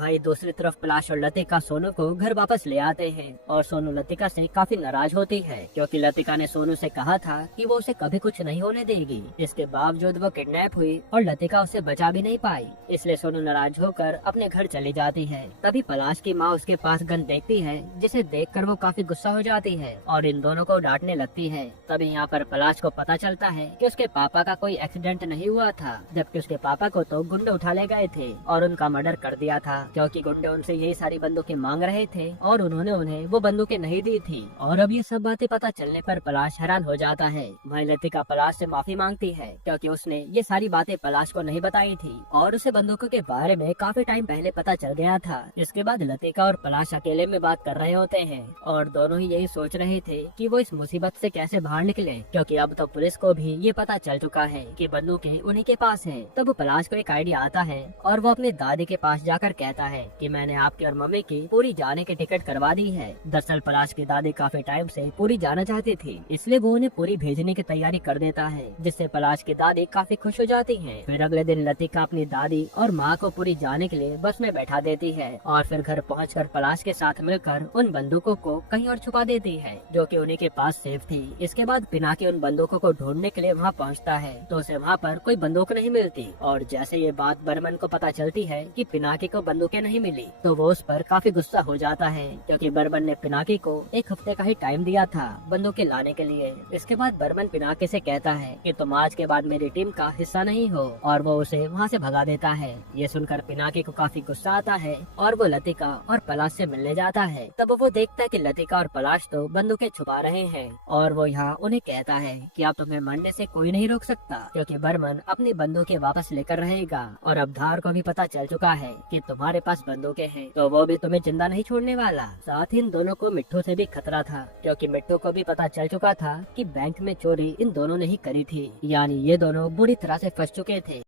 वहीं दूसरी तरफ पलाश और लतिका सोनू को घर वापस ले आते हैं और सोनू लतिका से काफी नाराज होती है क्योंकि लतिका ने सोनू से कहा था कि वो उसे कभी कुछ नहीं होने देगी। इसके बावजूद वो किडनैप हुई और लतिका उसे बचा भी नहीं पाई, इसलिए सोनू नाराज होकर अपने घर चली जाती है। तभी पलाश की माँ उसके पास गन देखती है, जिसे देखकर वो काफी गुस्सा हो जाती है और इन दोनों को डांटने लगती है। तभी यहाँ पर पलाश को पता चलता है कि उसके पापा का कोई एक्सीडेंट नहीं हुआ था, जबकि उसके पापा को तो गुंडे उठा ले गए थे और उनका मर्डर कर दिया था क्योंकि गुंडे उनसे यही सारी बंदूकें मांग रहे थे और उन्होंने उन्हें वो बंदूकें नहीं दी थी। और अब ये सब बातें पता चलने पर पलाश हैरान हो जाता है। वहीं लतिका पलाश से माफी मांगती है क्योंकि उसने ये सारी बातें पलाश को नहीं बताई थी और उसे बंदूकों के बारे में काफी टाइम पहले पता चल गया था। इसके बाद लतिका और पलाश अकेले में बात कर रहे होते हैं और दोनों ही यही सोच रहे थे कि वो इस मुसीबत से कैसे बाहर निकले, क्योंकि अब तो पुलिस को भी ये पता चल चुका है कि बंदूकें उन्हीं के पास है। तब पलाश को एक आइडिया आता है और वो अपने दादी के पास जाकर कहता है कि मैंने आपकी और मम्मी की पूरी जाने की टिकट करवा दी है। दरअसल पलाश की दादी काफी टाइम से पूरी जाना चाहती थी, इसलिए वो उन्हें पूरी भेजने की तैयारी कर देता है, जिससे पलाश की दादी काफी खुश हो जाती है। फिर अगले दिन लतिका अपनी दादी और माँ को पूरी जाने के लिए बस में बैठा देती है और फिर घर पहुंचकर पलाश के साथ मिलकर उन बंदूकों को कहीं और छुपा देती है जो कि उन्हीं के पास सेफ थी। इसके बाद पिनाकी उन बंदूकों को ढूंढने के लिए वहाँ पहुँचता है तो उसे वहाँ पर कोई बंदूक नहीं मिलती और जैसे ये बात बर्मन को पता चलती है कि पिनाकी को बंदूकें नहीं मिली तो वो उस पर काफी गुस्सा हो जाता है क्योंकि बर्मन ने पिनाकी को एक हफ्ते का ही टाइम दिया था बंदूकें लाने के लिए। इसके बाद बर्मन पिनाकी से कहता है कि तुम आज के बाद मेरी टीम का हिस्सा नहीं हो और वो उसे वहाँ से भगा देता है। ये सुनकर पिनाकी को काफी गुस्सा आता है और वो लतिका और पलाश से मिलने जाता है। तब वो देखता है कि लतिका और पलाश तो बंदूकें छुपा रहे हैं और वो यहाँ उन्हें कहता है कि अब तुम्हें मरने से कोई नहीं रोक सकता क्योंकि बर्मन अपनी बंदूकें वापस लेकर रहेगा और अब धार को भी पता चल चुका है कि तुम्हारे पास बंदूकें हैं तो वो भी तुम्हें जिंदा नहीं छोड़ने वाला। साथ ही इन दोनों को मिट्टू से भी खतरा था क्योंकि मिट्टू को भी पता चल चुका था कि बैंक में चोरी इन दोनों ने ही करी थी, यानी ये दोनों बुरी तरह से फंस चुके थे।